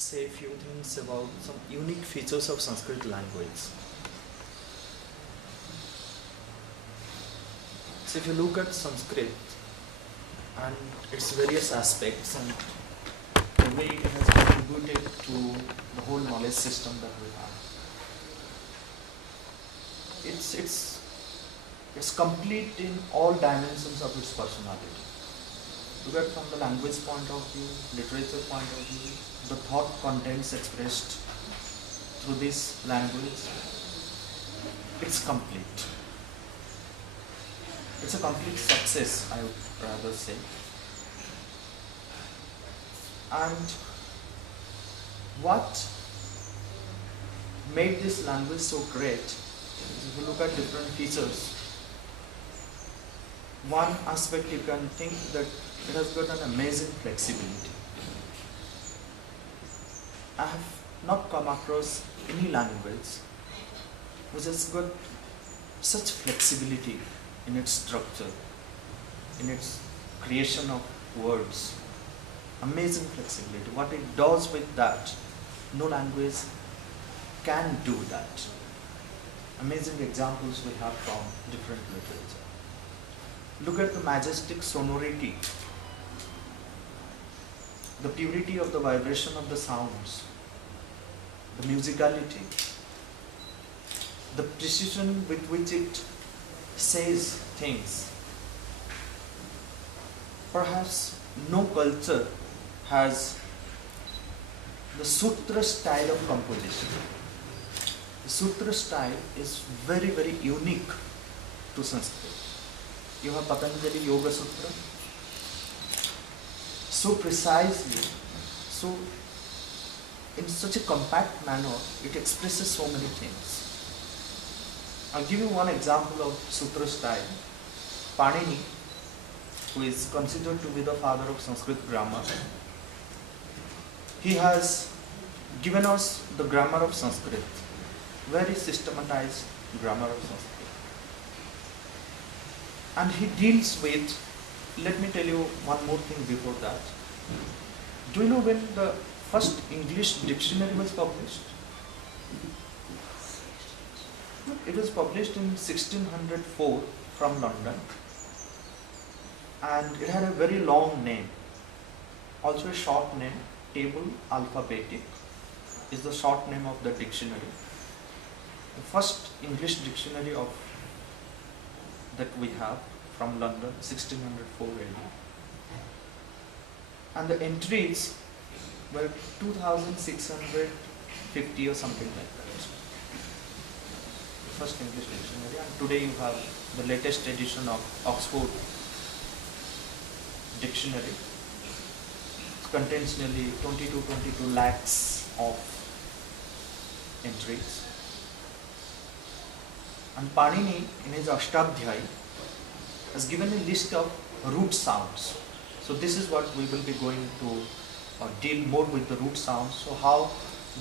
say a few things about some unique features of Sanskrit language. So if you look at Sanskrit and its various aspects and the way it has contributed to the whole knowledge system that we have, it's complete in all dimensions of its personality. Look at from the language point of view, literature point of view, the thought contents expressed through this language, it's complete. It's a complete success, I would rather say. And what made this language so great is if you look at different features, one aspect you can think that it has got an amazing flexibility. I have not come across any language which has got such flexibility in its structure, in its creation of words. Amazing flexibility. What it does with that, no language can do that. Amazing examples we have from different literature. Look at the majestic sonority, the purity of the vibration of the sounds, the musicality, the precision with which it says things. Perhaps no culture has the sutra style of composition. The sutra style is very, very unique to Sanskrit. You have Patanjali Yoga Sutra. So precisely, so in such a compact manner, it expresses so many things. I'll give you one example of sutra style. Panini, who is considered to be the father of Sanskrit grammar, he has given us the grammar of Sanskrit, very systematized grammar of Sanskrit. And he deals with, let me tell you one more thing before that. Do you know when the first English dictionary was published? It was published in 1604 from London, and it had a very long name, also a short name. Table Alphabetic is the short name of the dictionary. The first English dictionary of that we have from London, 1604 AD. And the entries were 2650 or something like that. First English dictionary, and today you have the latest edition of Oxford Dictionary. It contains nearly 22 lakhs of entries. And Panini, in his Ashtadhyayi, has given a list of root sounds. So this is what we will be going to deal more with, the root sounds. So how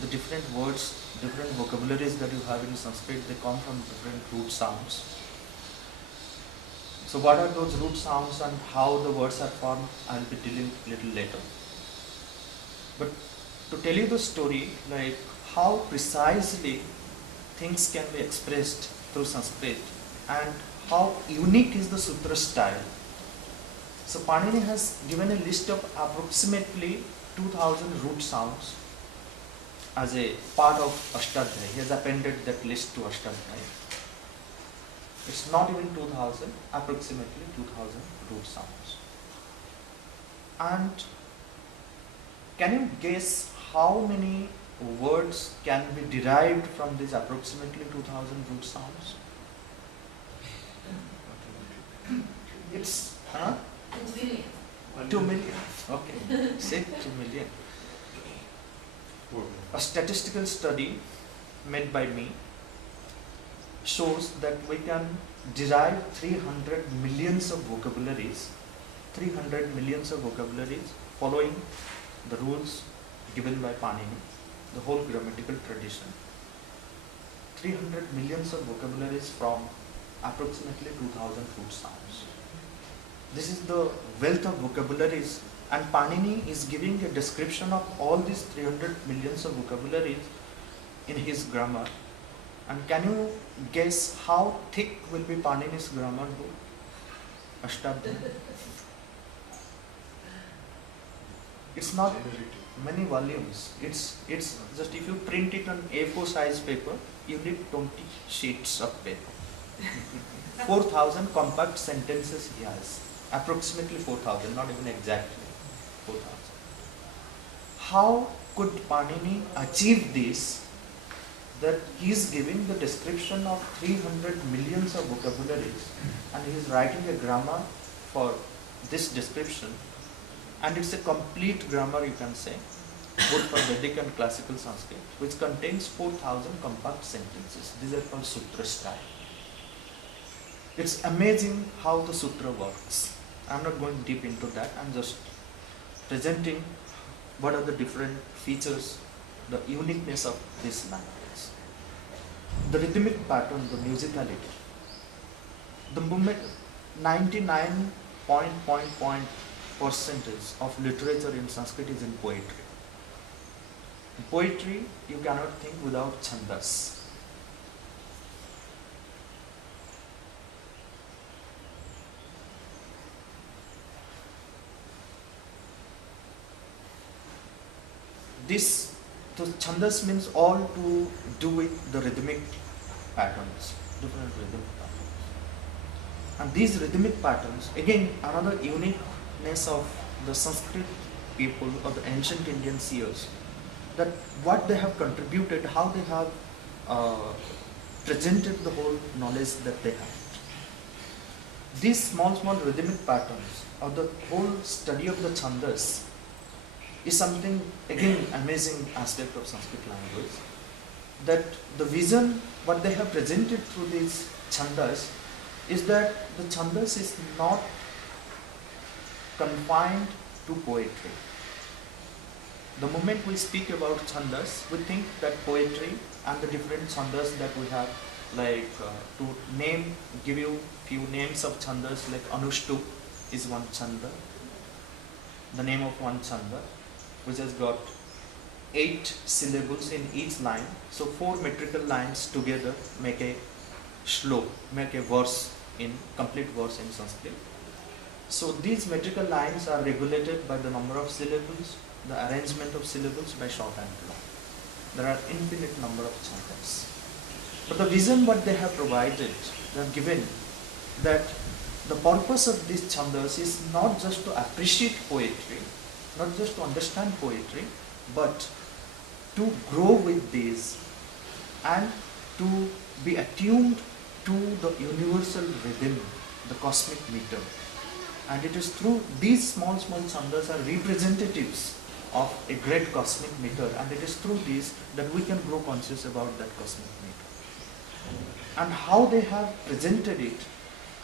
the different words, different vocabularies that you have in Sanskrit, they come from different root sounds. So what are those root sounds and how the words are formed, I will be dealing a little later. But to tell you the story, like how precisely things can be expressed through Sanskrit and how unique is the sutra style. So Panini has given a list of approximately 2000 root sounds as a part of Ashtadhyayi. He has appended that list to Ashtadhyayi. It's not even 2000, approximately 2000 root sounds. And can you guess how many words can be derived from these approximately 2000 root sounds? It's 2 million. 2 million. Okay, say 2 million. A statistical study made by me shows that we can derive 300 millions of vocabularies, 300 millions of vocabularies following the rules given by Panini, the whole grammatical tradition. 300 millions of vocabularies from approximately 2000 root sounds. This is the wealth of vocabularies And Panini is giving a description of all these 300 millions of vocabularies in his grammar. And can you guess how thick will be Panini's grammar book? Ashtabdhi. It's not many volumes. It's just if you print it on A4 size paper, you need 20 sheets of paper. 4,000 compact sentences he has. Approximately 4,000, not even exactly 4,000. How could Panini achieve this? That he is giving the description of 300 millions of vocabularies and he is writing a grammar for this description, and it's a complete grammar, you can say, both for Vedic and classical Sanskrit, which contains 4,000 compact sentences. These are called sutra style. It's amazing how the sutra works. I'm not going deep into that. I'm just presenting what are the different features, the uniqueness of this language. The rhythmic pattern, the musicality. The moment 99 percentage of literature in Sanskrit is in poetry. In poetry, you cannot think without chandas. The chandas means all to do with the rhythmic patterns, different rhythmic patterns. And these rhythmic patterns, again, another uniqueness of the Sanskrit people or the ancient Indian seers, that what they have contributed, how they have presented the whole knowledge that they have. These small rhythmic patterns or the whole study of the chandas is something, again, amazing aspect of Sanskrit language, that the vision, what they have presented through these chandas, is that the chandas is not confined to poetry. The moment we speak about chandas, we think that poetry and the different chandas that we have, like to name, give you few names of chandas, like Anushtup is one chanda, the name of one chanda, which has got 8 syllables in each line. So 4 metrical lines together make a shlok, make a verse, in complete verse in Sanskrit. So these metrical lines are regulated by the number of syllables, the arrangement of syllables by short and long. There are infinite number of chandas. But the vision what they have provided, they have given, that the purpose of these chandas is not just to appreciate poetry, not just to understand poetry, but to grow with these and to be attuned to the universal rhythm, the cosmic meter. And it is through these small chandas are representatives of a great cosmic meter, and it is through these that we can grow conscious about that cosmic meter. And how they have presented it,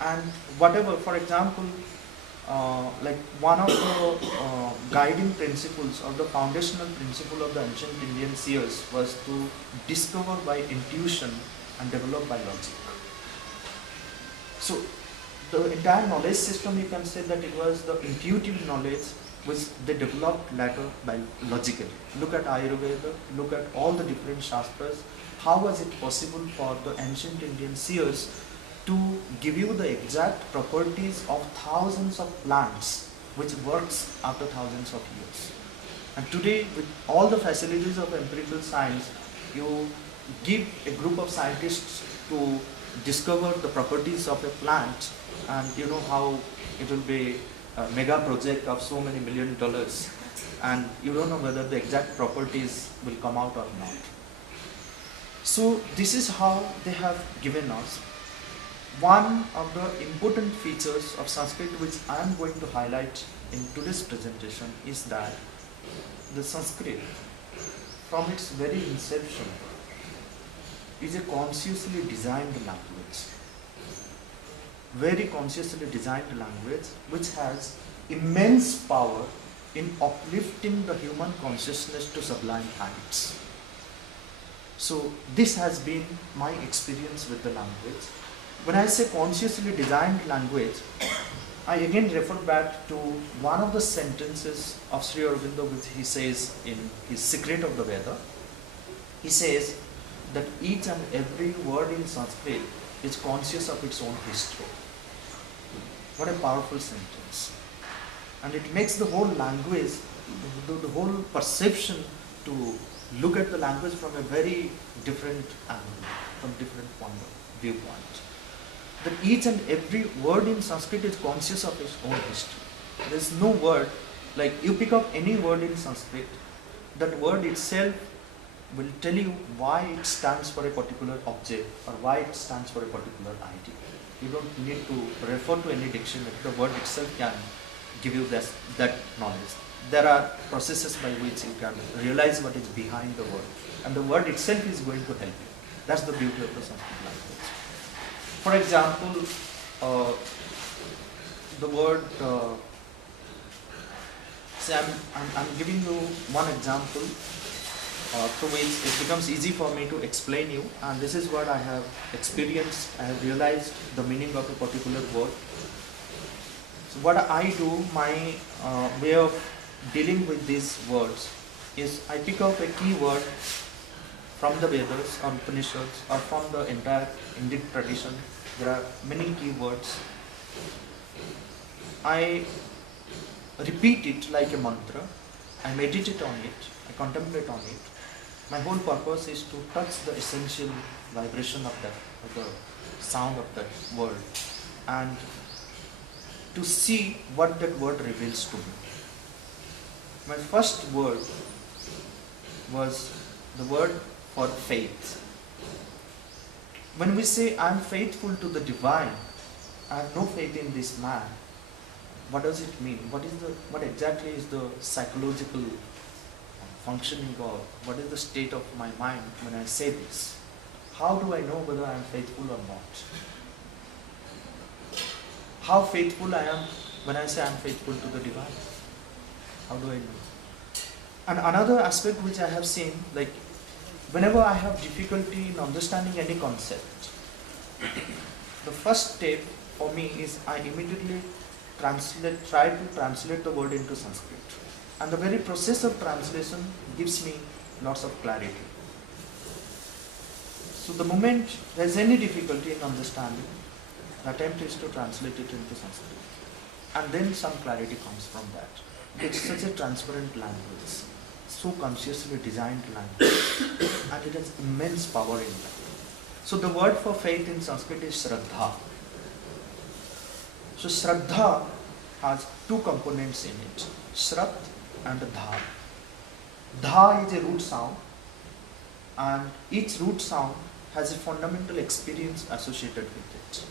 and whatever, for example, like one of the guiding principles or the foundational principle of the ancient Indian seers was to discover by intuition and develop by logic. So the entire knowledge system, you can say that it was the intuitive knowledge which they developed later by logically. Look at Ayurveda, look at all the different shastras. How was it possible for the ancient Indian seers to give you the exact properties of thousands of plants which works after thousands of years? And today, with all the facilities of empirical science, you give a group of scientists to discover the properties of a plant, and you know how it will be a mega project of so many $1 million, and you don't know whether the exact properties will come out or not. So this is how they have given us. One of the important features of Sanskrit which I am going to highlight in today's presentation is that the Sanskrit, from its very inception, is a consciously designed language. Very consciously designed language which has immense power in uplifting the human consciousness to sublime heights. So this has been my experience with the language. When I say consciously designed language, I again refer back to one of the sentences of Sri Aurobindo which he says in his Secret of the Veda. He says that each and every word in Sanskrit is conscious of its own history. What a powerful sentence. And it makes the whole language, the whole perception to look at the language from a very different angle, from different point of viewpoint. That each and every word in Sanskrit is conscious of its own history. There is no word, like you pick up any word in Sanskrit, that word itself will tell you why it stands for a particular object or why it stands for a particular idea. You don't need to refer to any dictionary. The word itself can give you that knowledge. There are processes by which you can realize what is behind the word, and the word itself is going to help you. That's the beauty of the Sanskrit language. For example, the word, say I'm giving you one example through which it becomes easy for me to explain you, and this is what I have experienced. I have realized the meaning of a particular word. So what I do, my way of dealing with these words is I pick up a key word from the Vedas or Upanishads or from the entire Indic tradition. There are many key words. I repeat it like a mantra. I meditate on it. I contemplate on it. My whole purpose is to touch the essential vibration of the sound of that word, and to see what that word reveals to me. My first word was the word for faith. When we say I am faithful to the divine, I have no faith in this man, what does it mean? What exactly is the psychological functioning, or what is the state of my mind when I say this? How do I know whether I am faithful or not? How faithful I am when I say I am faithful to the divine? How do I know? And another aspect which I have seen, like whenever I have difficulty in understanding any concept, the first step for me is I immediately try to translate the word into Sanskrit. And the very process of translation gives me lots of clarity. So the moment there is any difficulty in understanding, the attempt is to translate it into Sanskrit. And then some clarity comes from that. It's such a transparent language, so consciously designed language, and it has immense power in that. So the word for faith in Sanskrit is Shraddha. So Shraddha has two components in it, Shrat and Dha. Dha is a root sound, and each root sound has a fundamental experience associated with it.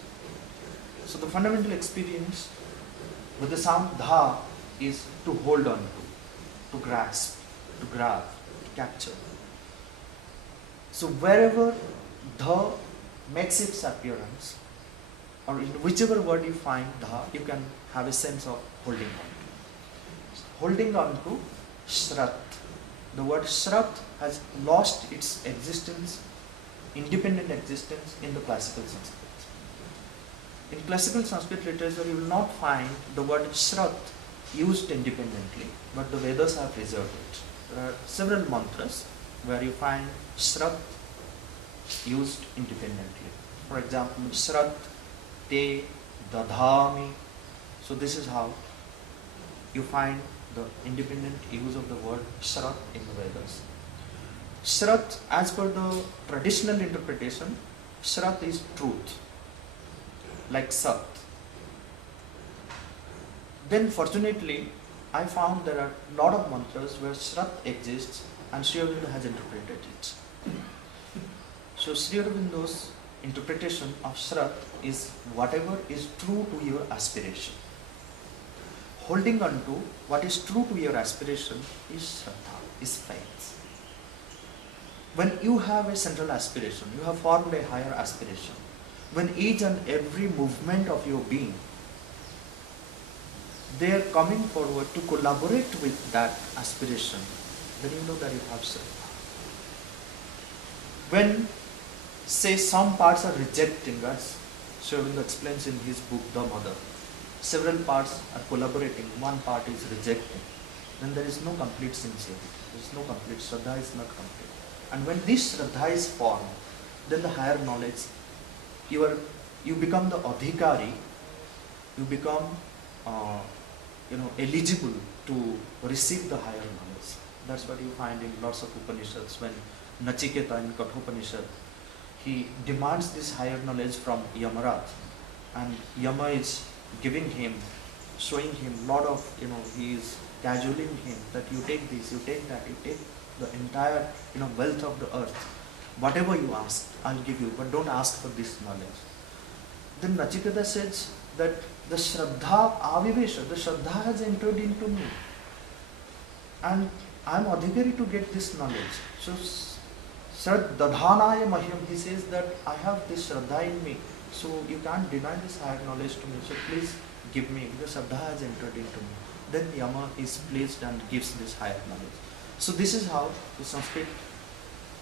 So the fundamental experience with the sound Dha is to hold on to grasp, to grab, to capture. So wherever Dha makes its appearance, or in whichever word you find Dha, you can have a sense of holding on to. Holding on to Shrat. The word Shrat has lost its existence, independent existence in the classical Sanskrit. In classical Sanskrit literature, you will not find the word Shrat used independently, but the Vedas have preserved it. There are several mantras where you find Shrat used independently. For example, Shrat te dadhami. So this is how you find the independent use of the word Shrat in the Vedas. Shrat, as per the traditional interpretation, Shrat is truth, like Sat. Then fortunately, I found there are a lot of mantras where Shrat exists and Sri Aurobindo has interpreted it. So Sri Aurobindo's interpretation of Shrat is whatever is true to your aspiration. Holding on to what is true to your aspiration is Shraddha, is faith. When you have a central aspiration, you have formed a higher aspiration, when each and every movement of your being, they are coming forward to collaborate with that aspiration, then you know that you have Shraddha. When, say, some parts are rejecting us, Sri Aurobindo explains in his book, The Mother, several parts are collaborating, one part is rejecting, then there is no complete sincerity, there is no complete, Shraddha is not complete. And when this Shraddha is formed, then the higher knowledge, you become the adhikari, you become eligible to receive the higher knowledge. That's what you find in lots of Upanishads. When Nachiketa in Kathopanishad, he demands this higher knowledge from Yamaraj, and Yama is giving him, showing him lot of, he is cajoling him that you take this, you take that, you take the entire wealth of the earth. Whatever you ask, I'll give you, but don't ask for this knowledge. Then Nachiketa says that the Shraddha Avivesha, the Shraddha has entered into me, and I am adhikari to get this knowledge. So Shraddhadhanaya Mahyam, he says that I have this Shraddha in me, so you can't deny this higher knowledge to me, so please give me, because Shraddha has entered into me. Then Yama is pleased and gives this higher knowledge. So this is how the Sanskrit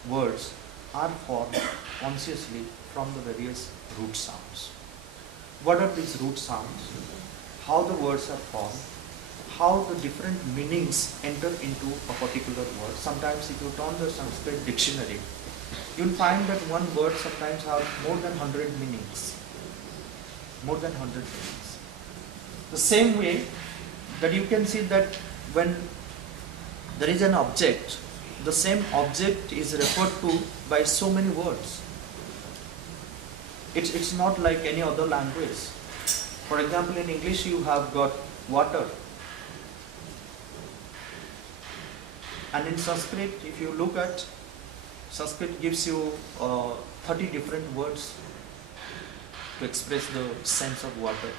words are formed consciously from the various root sounds. What are these root sounds? How the words are formed? How the different meanings enter into a particular word. Sometimes if you turn the Sanskrit dictionary, you'll find that one word sometimes has more than 100 meanings. More than 100 meanings. The same way that you can see that when there is an object, the same object is referred to by so many words. It's not like any other language. For example, in English you have got water. And in Sanskrit, if you look at, Sanskrit gives you 30 different words to express the sense of water.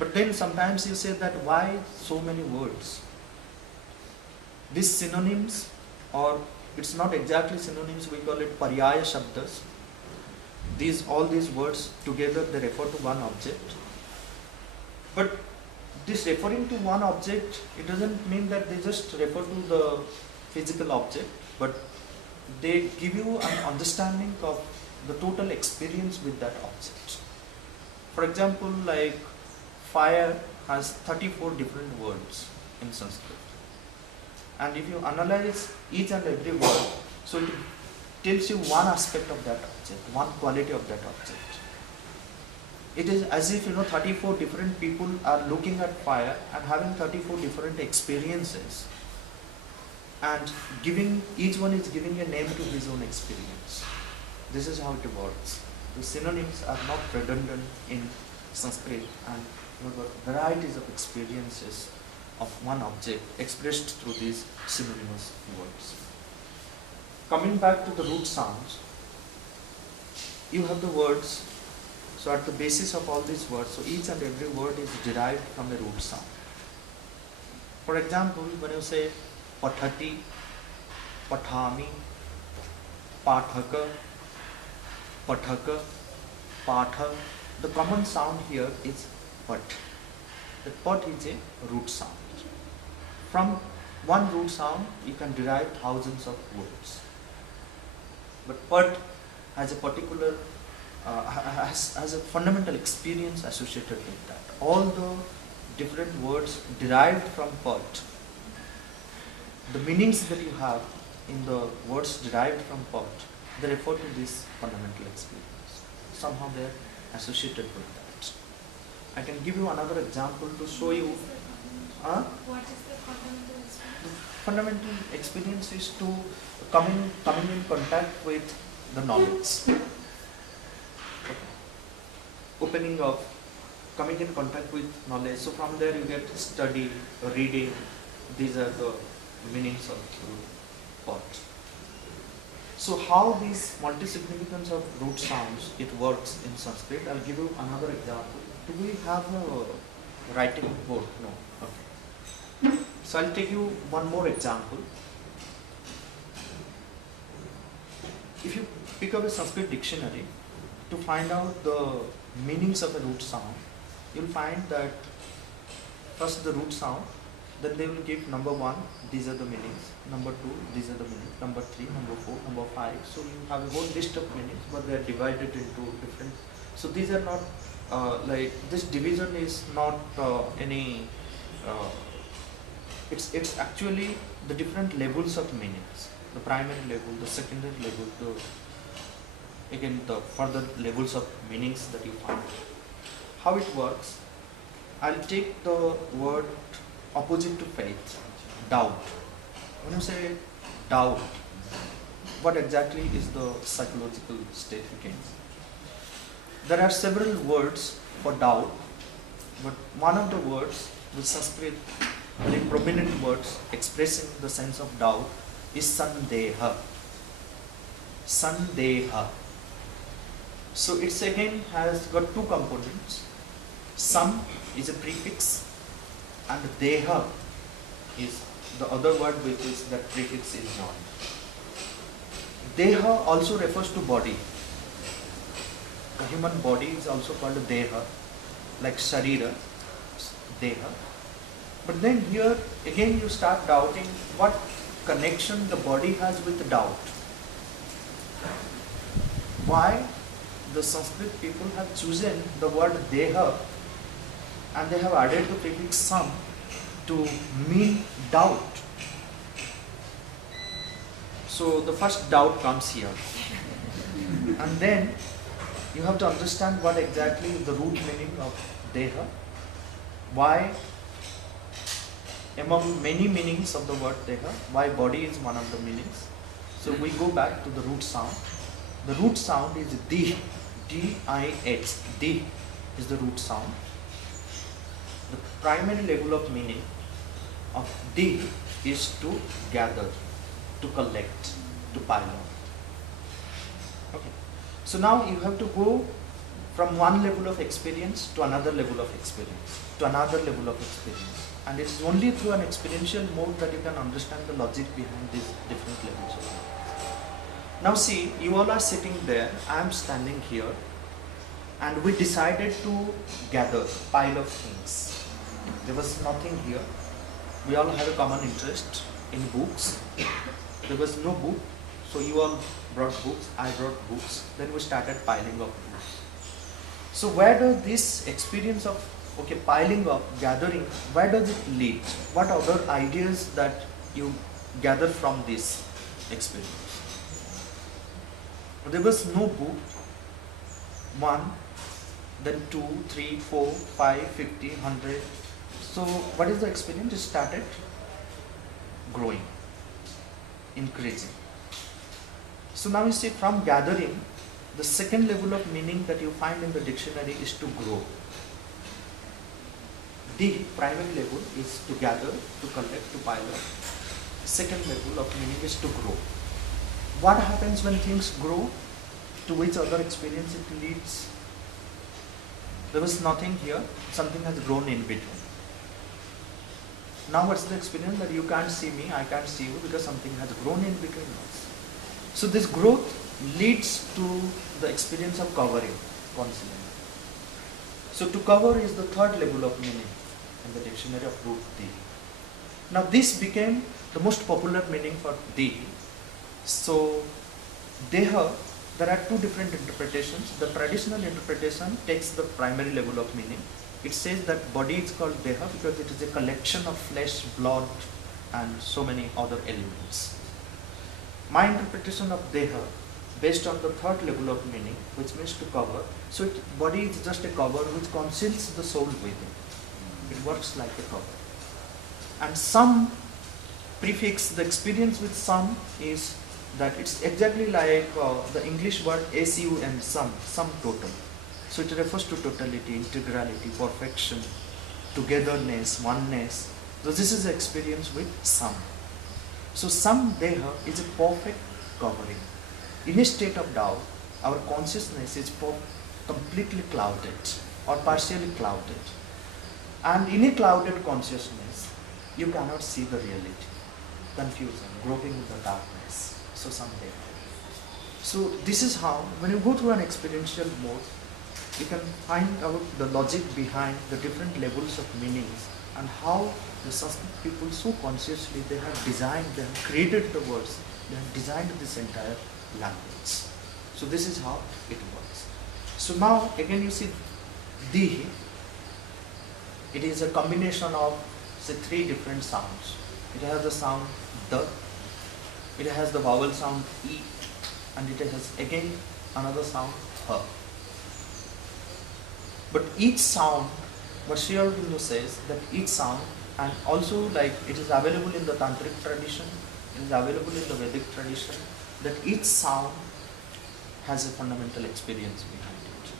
But then sometimes you say that why so many words? These synonyms, or it's not exactly synonyms, we call it paryaya shabdas. All these words together, they refer to one object. But this referring to one object, it doesn't mean that they just refer to the physical object, but they give you an understanding of the total experience with that object. For example, like fire has 34 different words in Sanskrit. And if you analyze each and every word, so it tells you one aspect of that object, one quality of that object. It is as if 34 different people are looking at fire and having 34 different experiences, and each one is giving a name to his own experience. This is how it works. The synonyms are not redundant in Sanskrit, and the varieties of experiences of one object expressed through these synonymous words. Coming back to the root sounds, you have the words. So at the basis of all these words, so each and every word is derived from a root sound. For example, when you say pathati, pathami, pathaka, pathaka, patha, the common sound here is pat. The pat is a root sound. From one root sound, you can derive thousands of words. But pat has a particular has a fundamental experience associated with that. All the different words derived from pat, the meanings that you have in the words derived from pat, they refer to this fundamental experience. Somehow they are associated with that. I can give you another example to show you. What is the fundamental experience? The fundamental experience is to coming in contact with the knowledge. Opening of, coming in contact with knowledge. So from there you get study, reading. These are the meanings of pat. So how these multi-significance of root sounds, it works in Sanskrit. I'll give you another example. Do we have a writing board? No. Okay. So I'll take you one more example. If you pick up a Sanskrit dictionary to find out the meanings of a root sound, you'll find that first the root sound, then they will give number 1, these are the meanings, number 2, these are the meanings, number 3, number 4, number 5. So you have a whole list of meanings, but they are divided into different So these are not like this division is not any. Uh, it's actually the different levels of meanings. The primary level, the secondary level, again the further levels of meanings that you find. How it works? I'll take the word opposite to faith, doubt. When you say doubt, what exactly is the psychological state again? There are several words for doubt, but one of the words, the Sanskrit, very prominent words expressing the sense of doubt is sandeha. Sandeha. So it's again has got two components. San is a prefix and deha is the other word which is that prefix is joined. Deha also refers to body. The human body is also called deha, like sharira, deha. But then here again you start doubting what connection the body has with doubt. Why the Sanskrit people have chosen the word deha and they have added the prefix sam to mean doubt. So the first doubt comes here. And then you have to understand what exactly is the root meaning of deha. Why among many meanings of the word deha, why body is one of the meanings. So we go back to the root sound. The root sound is di, D-I-H, di is the root sound. The primary level of meaning of di is to gather, to collect, to pile on. Okay. So now you have to go from one level of experience to another level of experience, to another level of experience. And it's only through an experiential mode that you can understand the logic behind these different levels of meaning. Now see, you all are sitting there, I am standing here, and we decided to gather pile of things. There was nothing here. We all have a common interest in books. There was no book, so you all brought books, I brought books. Then we started piling up books. So where does this experience of piling up, gathering, where does it lead? What other ideas that you gather from this experience? There was no book. 1, then 2, 3, 4, 5, 50, 100. So what is the experience? It started growing, increasing. So now you see, from gathering, the second level of meaning that you find in the dictionary is to grow. The primary level is to gather, to collect, to pile up. Second level of meaning is to grow. What happens when things grow? To which other experience it leads? There was nothing here, something has grown in between. Now what's the experience? That you can't see me, I can't see you, because something has grown in between us. So this growth leads to the experience of covering, concealing. So to cover is the third level of meaning in the dictionary of root di. Now this became the most popular meaning for di. So deha, there are two different interpretations. The traditional interpretation takes the primary level of meaning. It says that body is called deha because it is a collection of flesh, blood and so many other elements. My interpretation of deha, based on the third level of meaning, which means to cover, so body is just a cover which conceals the soul within. It works like a cover. And some prefix, the experience with some is that it's exactly like the English word SUM, sum total. So it refers to totality, integrality, perfection, togetherness, oneness. So this is the experience with sum. So sam deha is a perfect covering. In a state of doubt, our consciousness is completely clouded or partially clouded. And in a clouded consciousness, you cannot see the reality. Confusion, groping in the darkness. So someday. So this is how, when you go through an experiential mode, you can find out the logic behind the different levels of meanings and how the Sanskrit people so consciously they have designed, they have created the words, they have designed this entire language. So this is how it works. So now again you see di, it is a combination of say 3 different sounds. It has the sound the, it has the vowel sound e, and it has again another sound ha. But each sound, what Sri Aurobindo says that each sound, and also like it is available in the Tantric tradition, it is available in the Vedic tradition, that each sound has a fundamental experience behind it.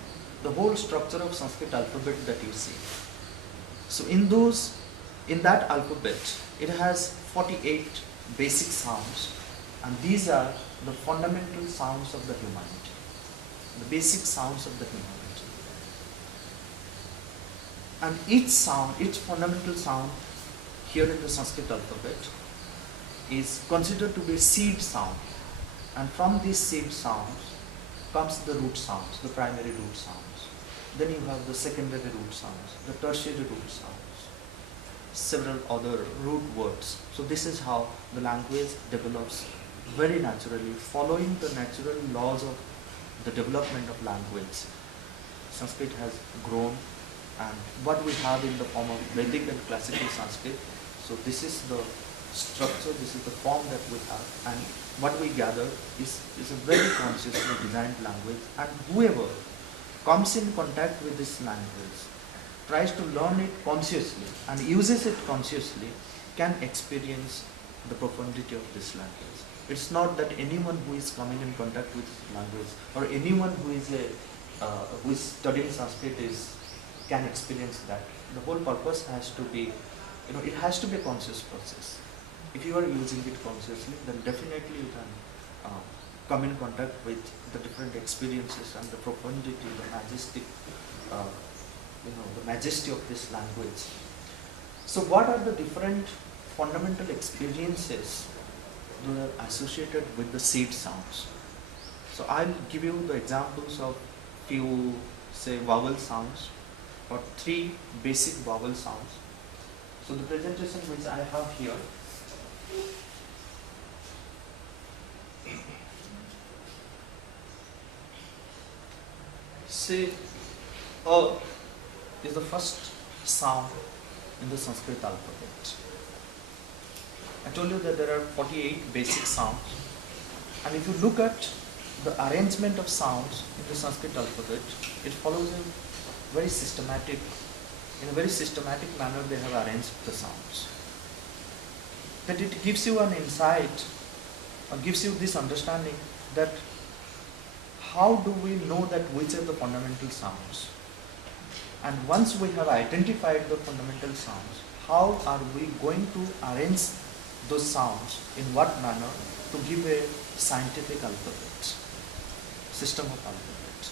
The whole structure of Sanskrit alphabet that you see. So in that alphabet, it has 48 basic sounds, and these are the fundamental sounds of the humanity, the basic sounds of the humanity. And each sound, each fundamental sound here in the Sanskrit alphabet is considered to be a seed sound. And from these seed sounds comes the root sounds, the primary root sounds. Then you have the secondary root sounds, the tertiary root sounds, several other root words. So this is how the language develops very naturally, following the natural laws of the development of language. Sanskrit has grown, and what we have in the form of Vedic and classical Sanskrit. So this is the structure, this is the form that we have, and what we gather is a very consciously designed language, and whoever comes in contact with this language, tries to learn it consciously and uses it consciously, can experience the profundity of this language. It's not that anyone who is coming in contact with this language or anyone who is studying Sanskrit can experience that. The whole purpose has to be, it has to be a conscious process. If you are using it consciously, then definitely you can come in contact with the different experiences and the profundity, the majestic, the majesty of this language. So what are the different fundamental experiences that are associated with the seed sounds? So I'll give you the examples of few, say, vowel sounds, or 3 basic vowel sounds. So the presentation which I have here, say A is the first sound in the Sanskrit alphabet. I told you that there are 48 basic sounds, and if you look at the arrangement of sounds in the Sanskrit alphabet, it follows a very systematic, in a very systematic manner they have arranged the sounds. That it gives you an insight, or gives you this understanding that how do we know that which are the fundamental sounds? And once we have identified the fundamental sounds, how are we going to arrange those sounds in what manner to give a scientific alphabet, system of alphabet.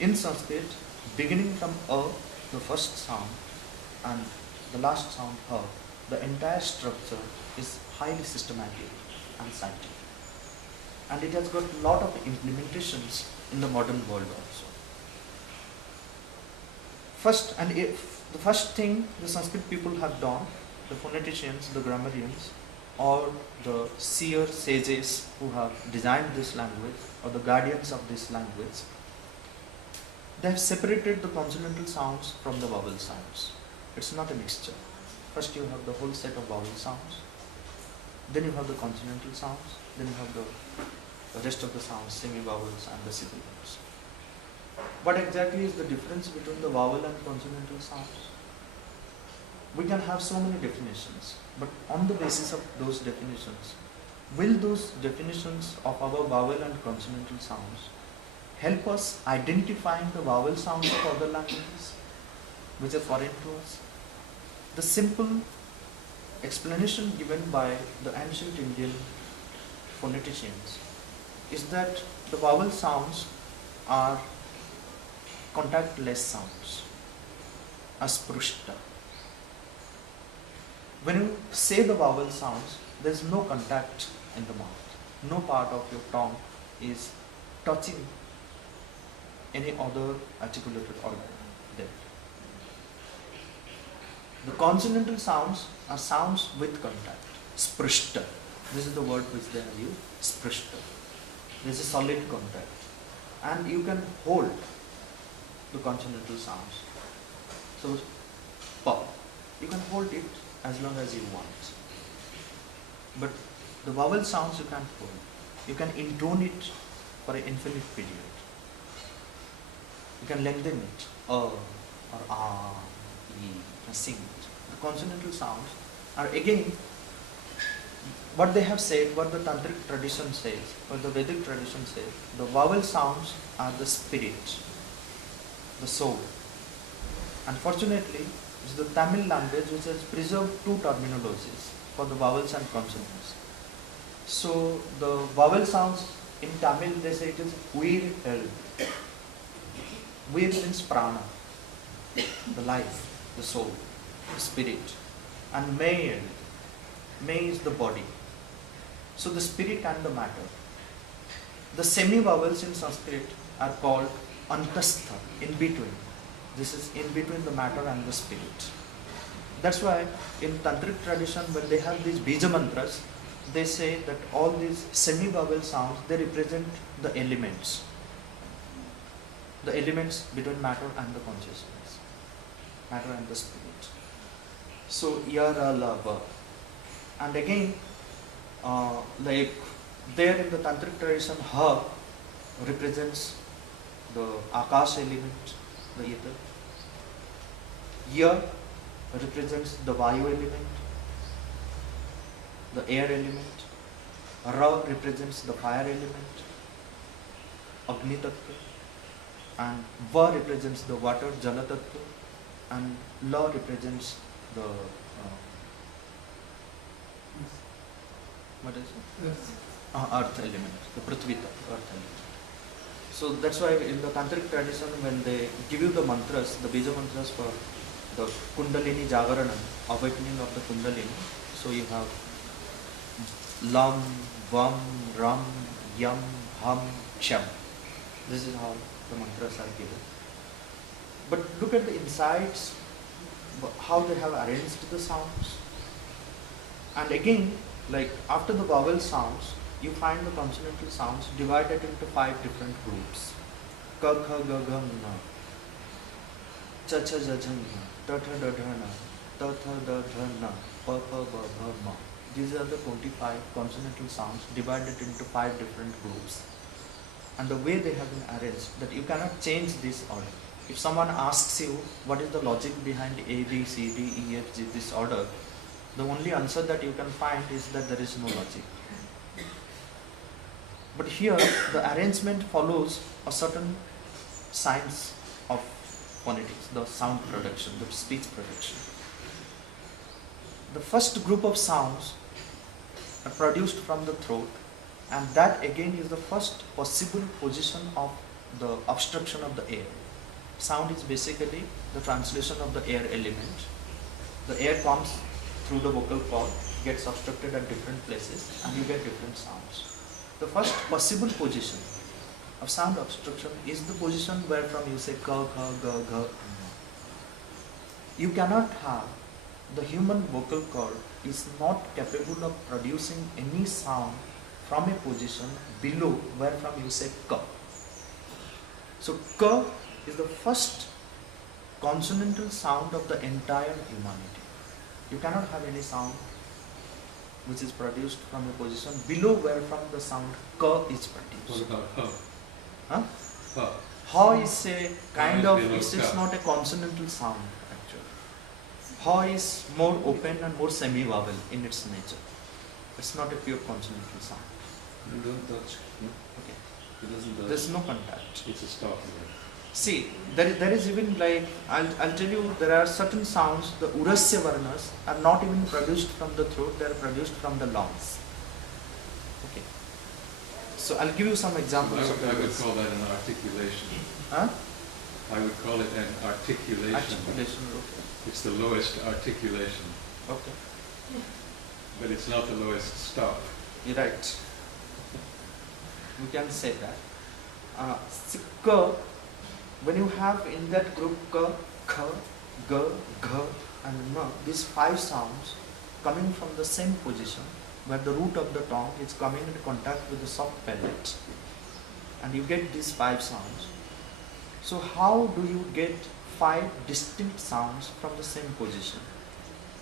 In Sanskrit, beginning from A, the first sound, and the last sound Ha, the entire structure is highly systematic and scientific. And it has got a lot of implementations in the modern world also. The first thing the Sanskrit people have done, the phoneticians, the grammarians, or the seer sages who have designed this language, or the guardians of this language, they have separated the consonantal sounds from the vowel sounds. It's not a mixture. First you have the whole set of vowel sounds, then you have the consonantal sounds, then you have the rest of the sounds, semi-vowels and the sibilants. What exactly is the difference between the vowel and consonantal sounds? We can have so many definitions, but on the basis of those definitions, will those definitions of our vowel and consonantal sounds help us identifying the vowel sounds of other languages which are foreign to us? The simple explanation given by the ancient Indian phoneticians is that the vowel sounds are contactless sounds, asprushta. When you say the vowel sounds, there is no contact in the mouth. No part of your tongue is touching any other articulated organ there. The consonantal sounds are sounds with contact. Sprushta. This is the word which they have used. Sprushta. There is a solid contact. And you can hold the consonantal sounds. So, pa, you can hold it as long as you want. But the vowel sounds you can't hold. You can intone it for an infinite period. You can lengthen it, or e, and sing it. The consonantal sounds are again what they have said, what the tantric tradition says, what the Vedic tradition says. The vowel sounds are the spirit, the soul. Unfortunately, it's the Tamil language which has preserved two terminologies for the vowels and consonants. So the vowel sounds in Tamil, they say it is Uir El. Uir means prana, the life, the soul, the spirit. And May El. May is the body. So the spirit and the matter. The semi-vowels in Sanskrit are called antastha, in between. This is in between the matter and the spirit. That's why in tantric tradition, when they have these bija mantras, they say that all these semi-vowel sounds, they represent the elements. The elements between matter and the consciousness. Matter and the spirit. So, yara lava. And again, like there in the tantric tradition, ha represents the akash element, the ether. Ya represents the vayu element, the air element. Ra represents the fire element, Agni Tattva. And Va represents the water, Jala Tattva. And La represents the what is it? Earth element, the Prithvi Tattva, earth element. So that's why in the tantric tradition, when they give you the mantras, the bija mantras for the Kundalini Jagarana, awakening of the Kundalini, so you have Lam, Vam, Ram, Yam, Ham, Ksham. This is how the mantras are given. But look at the insides, how they have arranged the sounds. And again, like after the vowel sounds, you find the consonantal sounds divided into 5 different groups. Ka, kha, ga, ga, na. Cha, cha, ja, ja, na. Ta, tha, da, dha, na. Ta, tha, da, dha, na. Pa, pa, ba, bha, ma. These are the 25 consonantal sounds divided into 5 different groups. And the way they have been arranged, that you cannot change this order. If someone asks you what is the logic behind A, B, C, D, E, F, G, this order, the only answer that you can find is that there is no logic. But here, the arrangement follows a certain science of phonetics, the sound production, the speech production. The first group of sounds are produced from the throat, and that again is the first possible position of the obstruction of the air. Sound is basically the translation of the air element. The air comes through the vocal cord, gets obstructed at different places, and you get different sounds. The first possible position of sound obstruction is the position where from you say ka, kha, ga, gha. You cannot have, the human vocal cord is not capable of producing any sound from a position below where from you say ka. So ka is the first consonantal sound of the entire humanity. You cannot have any sound which is produced from a position below where from the sound ka is produced. What about ha? Huh? Ha. Ha is a kind Ha of, is below it's ka. not a consonantal sound actually. Ha is more open and more semi-vowel in its nature. It's not a pure consonantal sound. You don't touch. No? Okay. It doesn't touch. There's no contact. It's a stop. See, there is even like, I'll tell you, there are certain sounds, the urasya varnas are not even produced from the throat, they are produced from the lungs. Okay. So I'll give you some I examples of would this. call that an articulation. Huh? I would call it an articulation. Articulation, okay. It's the lowest articulation, Okay. but it's not the lowest stop. You're right. We can say that. Ka, when you have in that group ka, kha, ga, gha and ma, these 5 sounds coming from the same position where the root of the tongue is coming into contact with the soft palate, and you get these 5 sounds. So how do you get 5 distinct sounds from the same position?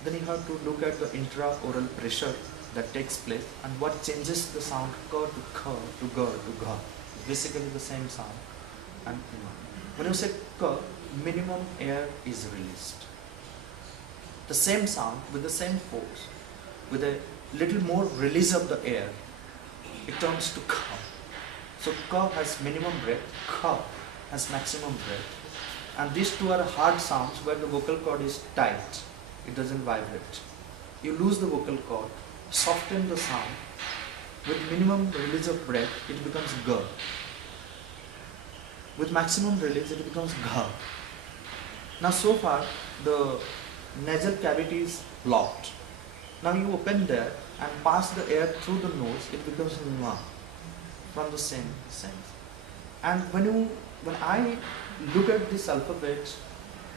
Then you have to look at the intraoral pressure that takes place and what changes the sound k to k to g to gha. It's basically the same sound. And when you say k, minimum air is released. The same sound with the same force, with a little more release of the air, it turns to k. So k has minimum breath, k has maximum breath. And these two are hard sounds where the vocal cord is tight. It doesn't vibrate. You lose the vocal cord, soften the sound. With minimum release of breath, it becomes g. With maximum release, it becomes gha. Now so far, the nasal cavity is blocked. Now you open there and pass the air through the nose, it becomes nga from the same sense. And when I look at this alphabet,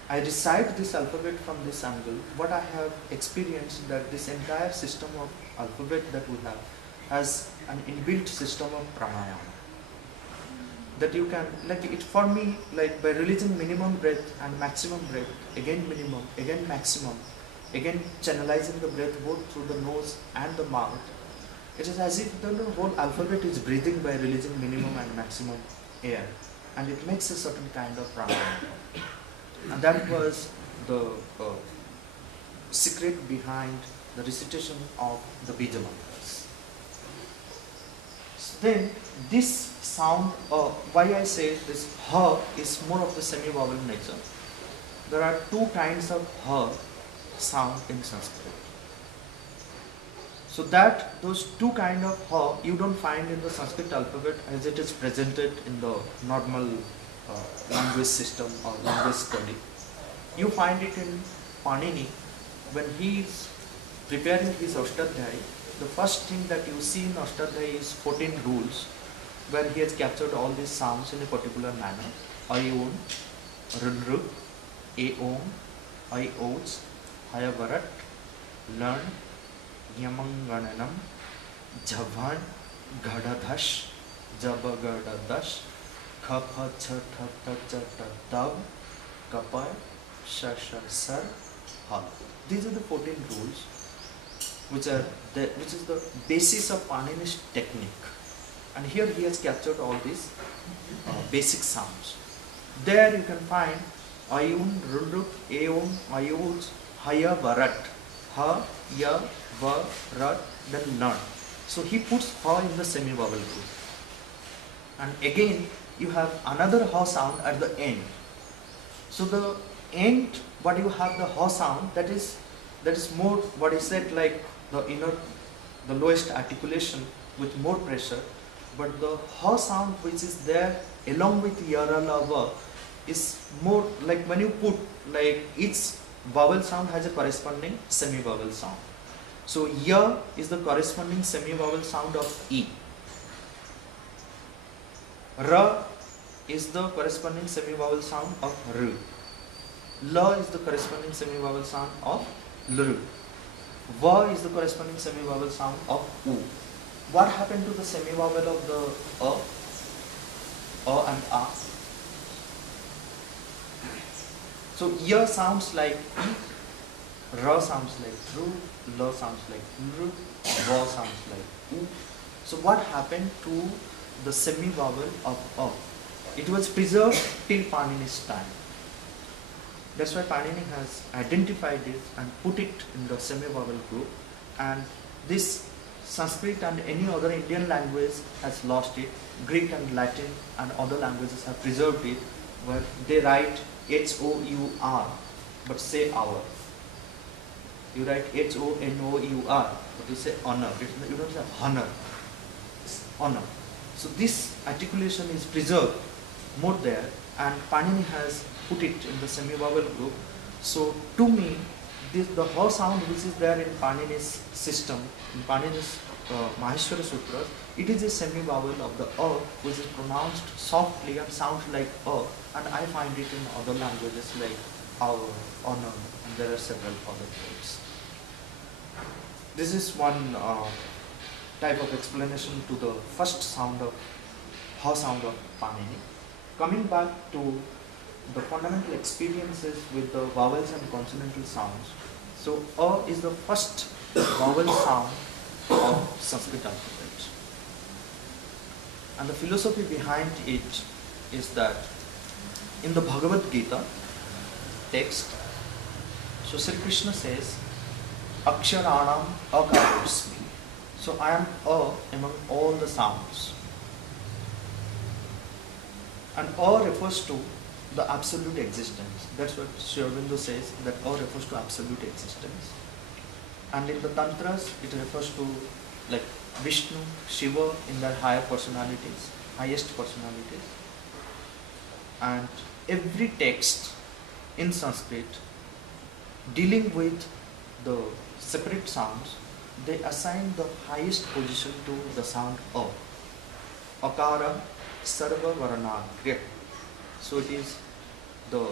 I recite this alphabet from this angle, what I have experienced that this entire system of alphabet that we have has an inbuilt system of pranayama. That you can, like it for me, like by releasing minimum breath and maximum breath, again minimum, again maximum, again channelizing the breath both through the nose and the mouth, it is as if the whole alphabet is breathing by releasing minimum and maximum air. And it makes a certain kind of pranayama. And that was the secret behind the recitation of the Bija mantras. So then this sound, why I say this ha is more of the semi-vowel nature. There are 2 kinds of ha sound in Sanskrit. So that those 2 kind of ha you don't find in the Sanskrit alphabet as it is presented in the normal language system or language study. You find it in Panini when he is preparing his Ashtadhyayi. The first thing that you see in Ashtadhyayi is 14 rules where he has captured all these sounds in a particular manner. Ayun, Rudru, Aom, Ayoj, Hayavarat, Learn, Yamangananam, Jhavan, Ghadadash, Jabagadash, Khapa Chata Tacha Tav, Kapar, Shasha Sar, Ha. These are the 14 rules which is the basis of Panini's technique. And here he has captured all these basic sounds. There you can find Ayun, Runduk, Aom, Ayoj, Haya, Varat, Ha, Ya, Va, Rat, then Learn. So he puts Ha in the semi-vowel group. And again you have another Ha sound at the end. So the end, what you have the Ha sound, that is more what is said like the lowest articulation with more pressure, but the Ha sound which is there along with Yara Lava is more like when you put like each vowel sound has a corresponding semi-vowel sound. So Ya is the corresponding semi-vowel sound of E. Ra is the corresponding semi-vowel sound of R. La is the corresponding semi-vowel sound of Lr. Va is the corresponding semi-vowel sound of U. What happened to the semi-vowel of the A and A? So Ya sounds like E, Ra sounds like Ru, La sounds like Lr, Va sounds like U. So what happened to the semi-vowel of A? It was preserved till Panini's time. That's why Panini has identified it and put it in the semi-vowel group, and this Sanskrit and any other Indian language has lost it. Greek and Latin and other languages have preserved it, where they write H-O-U-R but say our. You write H-O-N-O-U-R but you say honor. You don't say honor. It's honor. So this articulation is preserved more there, and Panini has put it in the semi-vowel group. So to me, the Ha sound which is there in Panini's system, in Panini's Maheshwara Sutras, it is a semi-vowel of the A which is pronounced softly and sounds like A, and I find it in other languages like our, honor, and there are several other words. This is one type of explanation to the first sound of Ha sound of Panini. coming back to the fundamental experiences with the vowels and consonantal sounds. So, A is the first vowel sound of Sanskrit alphabet. And the philosophy behind it is that in the Bhagavad Gita text, so Sri Krishna says, Aksharanam akarosmi. So I am A among all the sounds. And A refers to the absolute existence. That's what Sri Aurobindo says, that A refers to absolute existence. And in the Tantras, it refers to like Vishnu, Shiva in their higher personalities, highest personalities. And every text in Sanskrit dealing with the separate sounds, they assign the highest position to the sound A. Akara Sarva Varanagrya. So it is the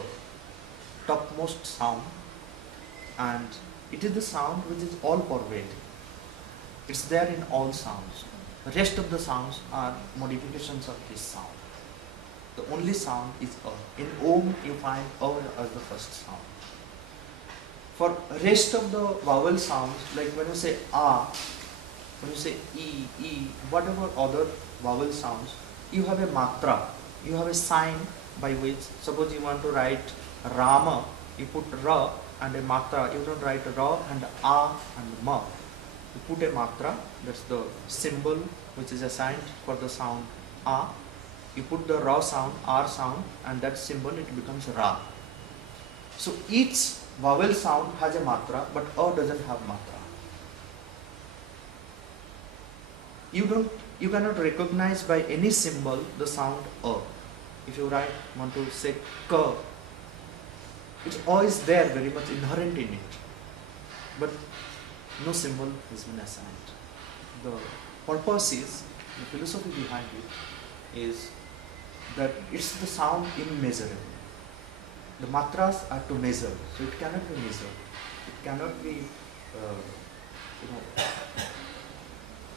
topmost sound, and it is the sound which is all pervading. It's there in all sounds. The rest of the sounds are modifications of this sound. The only sound is A. In Om you find A as the first sound. For rest of the vowel sounds, like when you say A, when you say E, whatever other vowel sounds, you have a matra, you have a sign by which, suppose you want to write Rama, you put Ra and a matra, you don't write Ra and A and Ma. You put a matra, that's the symbol which is assigned for the sound A. You put the Ra sound, R sound, and that symbol, it becomes Ra. So each vowel sound has a matra, but A doesn't have matra. You cannot recognize by any symbol the sound A. If you want to say Ka, which A is there very much inherent in it, but no symbol has been assigned. The purpose is, the philosophy behind it is that it's the sound immeasurable. The matras are to measure, so it cannot be measured. It cannot be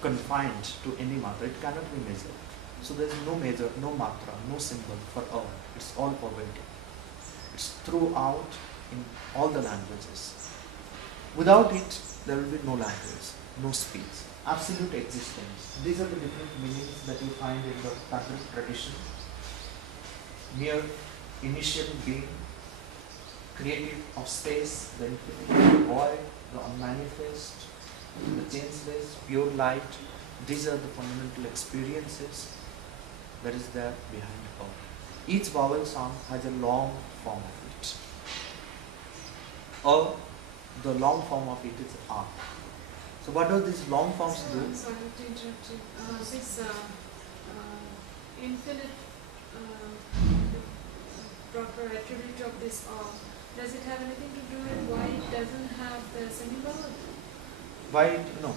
confined to any matra. It cannot be measured. So there is no measure, no matra, no symbol for A. It's all pervading. It's throughout in all the languages. Without it, there will be no language, no speech. Absolute existence. These are the different meanings that you find in the Tantric tradition. Mere initial being, creative of space, the infinite, void, the unmanifest, the changeless, pure light. These are the fundamental experiences that is there behind A. Each vowel sound has a long form of it. A, the long form of it is A. So what do these long forms do? Sorry to interrupt you. This infinite the proper attribute of this A, does it have anything to do with why it doesn't have the semivowel? Why? No.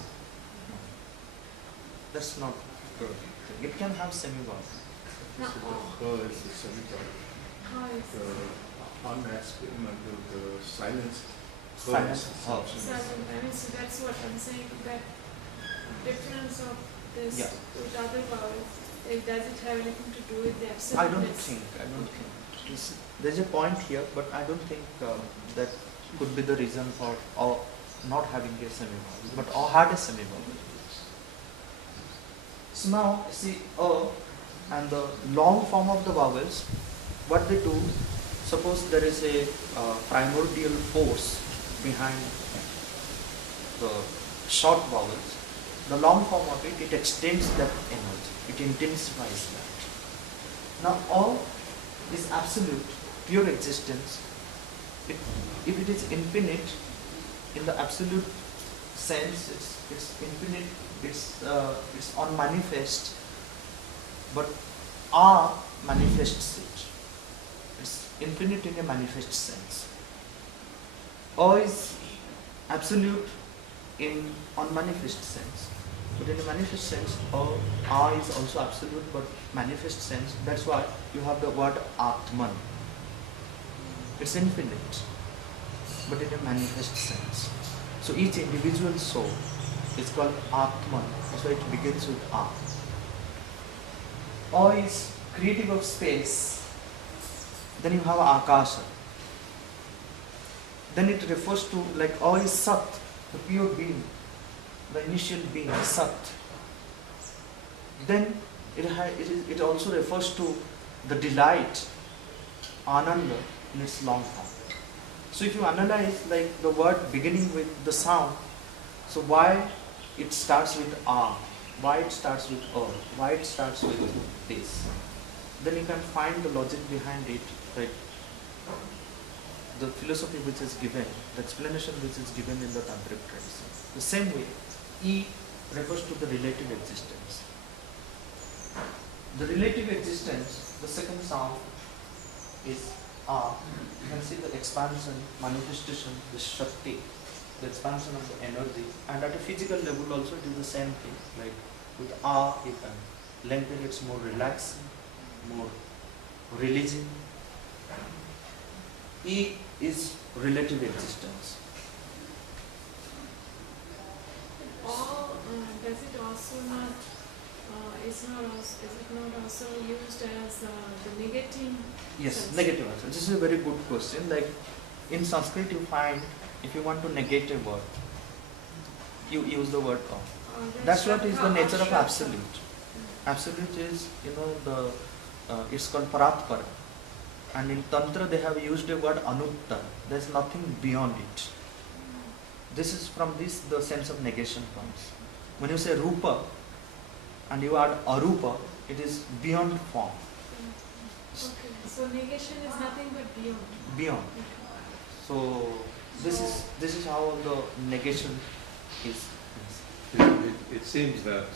That's not true. It can have semivowel. No. Her is the semivowel. How is The unmasculine, the silence. Silence. Oh. so, I mean, so that's what I'm saying, that difference of this Yeah. with other vowels, does it have anything to do with the I absolute? don't think. There's a point here, but I don't think that could be the reason for not having a semivowel. But A had a semivowel. So now, see A and the long form of the vowels, what they do, suppose there is a primordial force behind the short vowels, the long form of it, it extends that energy, it intensifies that. Now A is absolute, pure existence. If it is infinite, in the absolute sense, it's infinite, it's unmanifest, but A manifests it. It's infinite in a manifest sense. A is absolute in unmanifest sense. But in a manifest sense, A is also absolute but manifest sense. That's why you have the word Atman. It's infinite, but in a manifest sense. So each individual soul is called Atman. That's why it begins with A. A is creative of space, Then you have Akasha. Then it refers to like A is Sat, the pure being, the initial being, Sat. Then it also refers to the delight, Ananda in its long form. So if you analyze like the word beginning with the sound, so why it starts with A, why it starts with A, why it starts with this, then you can find the logic behind it, right? The philosophy which is given, the explanation which is given in the Tantric tradition. The same way, E refers to the relative existence. The relative existence, the second sound is A. You can see the expansion, manifestation, the Shakti, the expansion of the energy, and at a physical level also it is the same thing. Like with A, you can lengthen, it's more relaxing, more releasing. E is relative existence. Does it also not, is it not also used as the negative? Yes, sense? negative answer. This is a very good question. Like in Sanskrit, you find if you want to negate a word, you use the word ka. That's what is the nature of absolute. Absolute is, it's called Paratkara. And in Tantra, they have used a word Anutta. There is nothing beyond it. This is from this the sense of negation comes. When you say Rupa and you add Arupa, it is beyond form. Okay, so negation is nothing but beyond. Beyond. So this is how the negation is. It seems that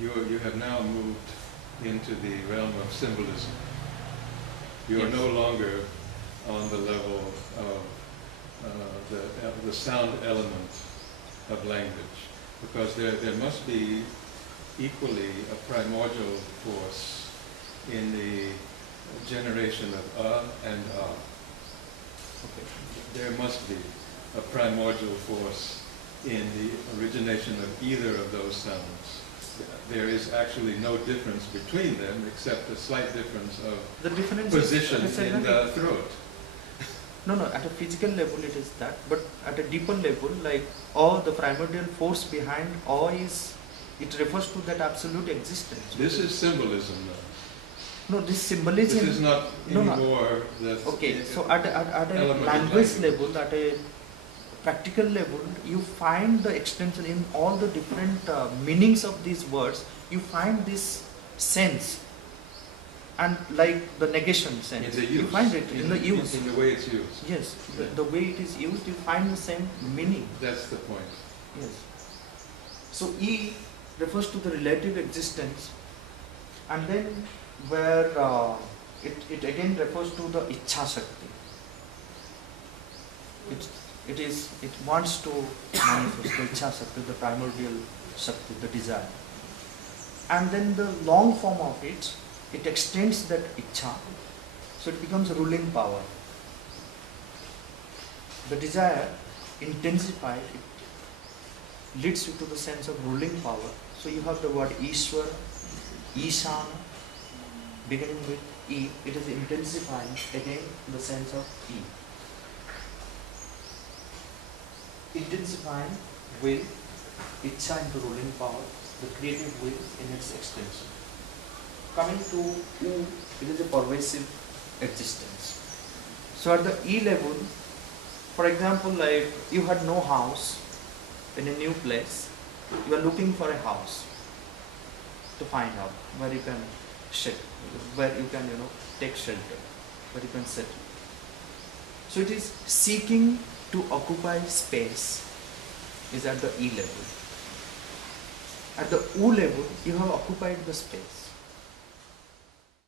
you have now moved into the realm of symbolism. You are Yes. no longer on the level of the sound element of language, because there must be equally a primordial force in the generation of and a. Okay. There must be a primordial force in the origination of either of those sounds. There is actually no difference between them except a slight difference of The difference position is in the throat. No, at a physical level it is that, but at a deeper level, like all the primordial force behind all is, it refers to that absolute existence. This is symbolism though. No, this symbolism. This is not No, no. anymore the Okay, so at a element of language level, at a practical level, you find the extension in all the different meanings of these words. You find this sense, and like the negation sense, in the use. you find it in the use. In the way it's used. Yes, the way it is used, you find the same meaning. That's the point. Yes. So E refers to the relative existence, and then where it again refers to the Ichha Shakti. It wants to manifest the Ichha Shakti, the primordial Shakti, the desire. And then the long form of it extends that Ichha, so it becomes a ruling power. The desire intensified, it leads you to the sense of ruling power. So you have the word Ishwar, Ishana, beginning with E, it is intensifying again the sense of E. Intensifying will, Ichha into ruling power, the creative will in its extension. Coming to U, it is a pervasive existence. So at the E level, for example, like you had no house in a new place, you are looking for a house to find out where you can where you can take shelter, where you can settle. So it is seeking to occupy space is at the E level. At the U level, you have occupied the space.